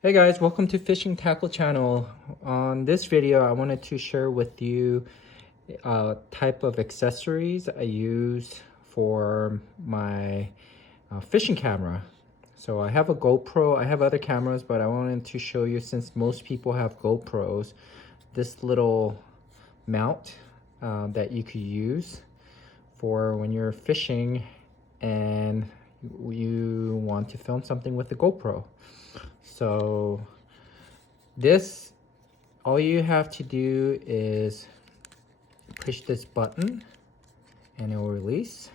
Hey guys, welcome to Fishing Tackle channel. On this video, I wanted to share with you type of accessories I use for my fishing camera. So I have a GoPro, I have other cameras, but I wanted to show you, since most people have GoPros, this little mount that you could use for when you're fishing and you want to film something with the GoPro. So this, all you have to do is push this button and it will release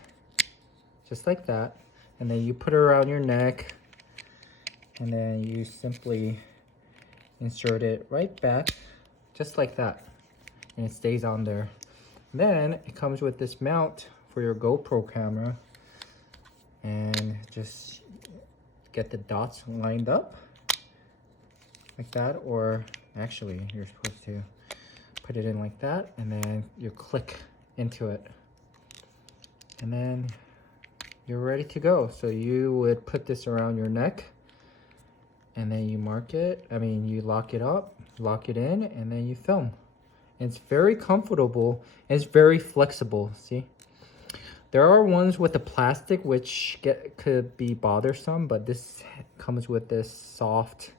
just like that, and then you put it around your neck and then you simply insert it right back just like that, and it stays on there. Then it comes with this mount for your GoPro camera, and just get the dots lined up like that, or actually you're supposed to put it in like that, and then you click into it and then you're ready to go. So you would put this around your neck and then you you lock it up, lock it in, and then you film. And it's very comfortable and it's very flexible. See, there are ones with the plastic which could be bothersome, but this comes with this soft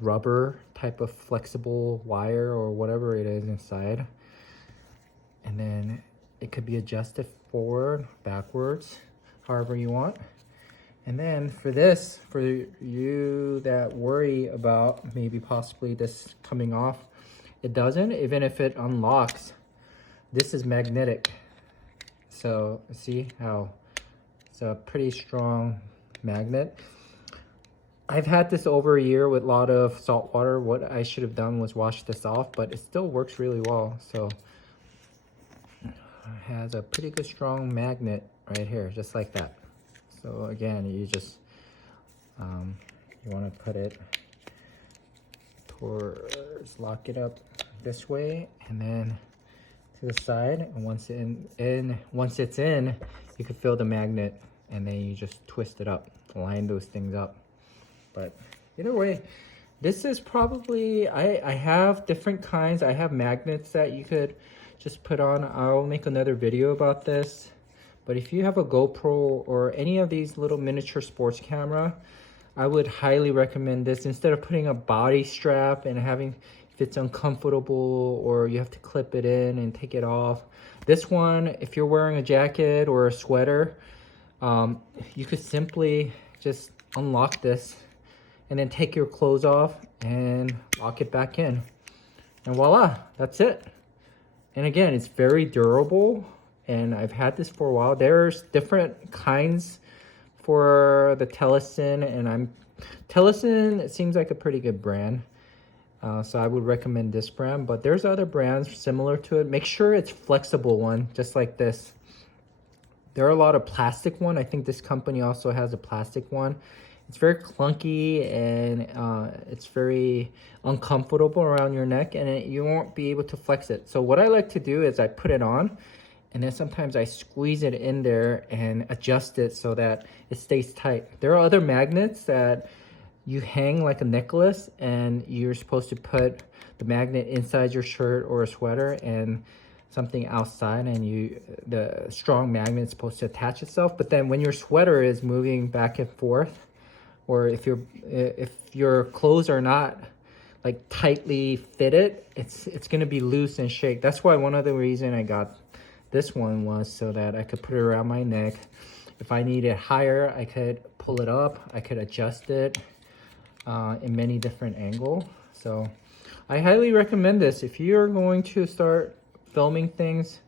rubber type of flexible wire or whatever it is inside, and then it could be adjusted forward, backwards, however you want. And then for this, for you that worry about maybe possibly this coming off, it doesn't. Even if it unlocks, this is magnetic, so see how it's a pretty strong magnet. I've had this over a year with a lot of salt water. What I should have done was wash this off, but it still works really well. So it has a pretty good strong magnet right here, just like that. So again, you just, you want to put it towards, lock it up this way and then to the side. And once it's in, you can feel the magnet, and then you just twist it up, line those things up. But either way, this is probably, I have different kinds. I have magnets that you could just put on. I'll make another video about this. But if you have a GoPro or any of these little miniature sports camera, I would highly recommend this. Instead of putting a body strap and having, if it's uncomfortable or you have to clip it in and take it off, this one, if you're wearing a jacket or a sweater, you could simply just unlock this and then take your clothes off and lock it back in, and voila, that's it. And again, it's very durable, and I've had this for a while. There's different kinds for the Telesin, and Telesin, it seems like a pretty good brand, so I would recommend this brand. But there's other brands similar to it. Make sure it's flexible one, just like this. There are a lot of plastic one. I think this company also has a plastic one. It's very clunky, and it's very uncomfortable around your neck, and you won't be able to flex it. So what I like to do is I put it on, and then sometimes I squeeze it in there and adjust it so that it stays tight. There are other magnets that you hang like a necklace, and you're supposed to put the magnet inside your shirt or a sweater and something outside, and the strong magnet is supposed to attach itself. But then when your sweater is moving back and forth, or if your clothes are not like tightly fitted, it's gonna be loose and shake. That's why one of the reason I got this one was so that I could put it around my neck. If I need it higher, I could pull it up, I could adjust it in many different angles. So I highly recommend this if you're going to start filming things,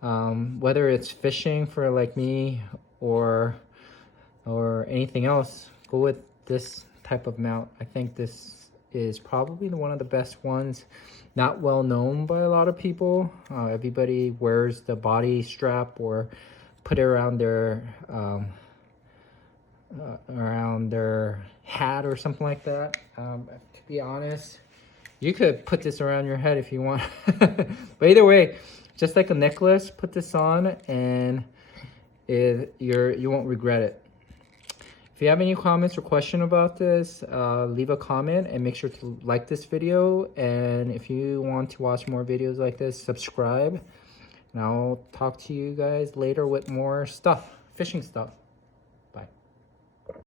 whether it's fishing for like me or anything else. Go with this type of mount. I think this is probably one of the best ones. Not well known by a lot of people. Everybody wears the body strap or put it around their hat or something like that. To be honest, you could put this around your head if you want. But either way, just like a necklace, put this on and you won't regret it. If you have any comments or question about this, leave a comment and make sure to like this video. And if you want to watch more videos like this, subscribe. And I'll talk to you guys later with more stuff, fishing stuff.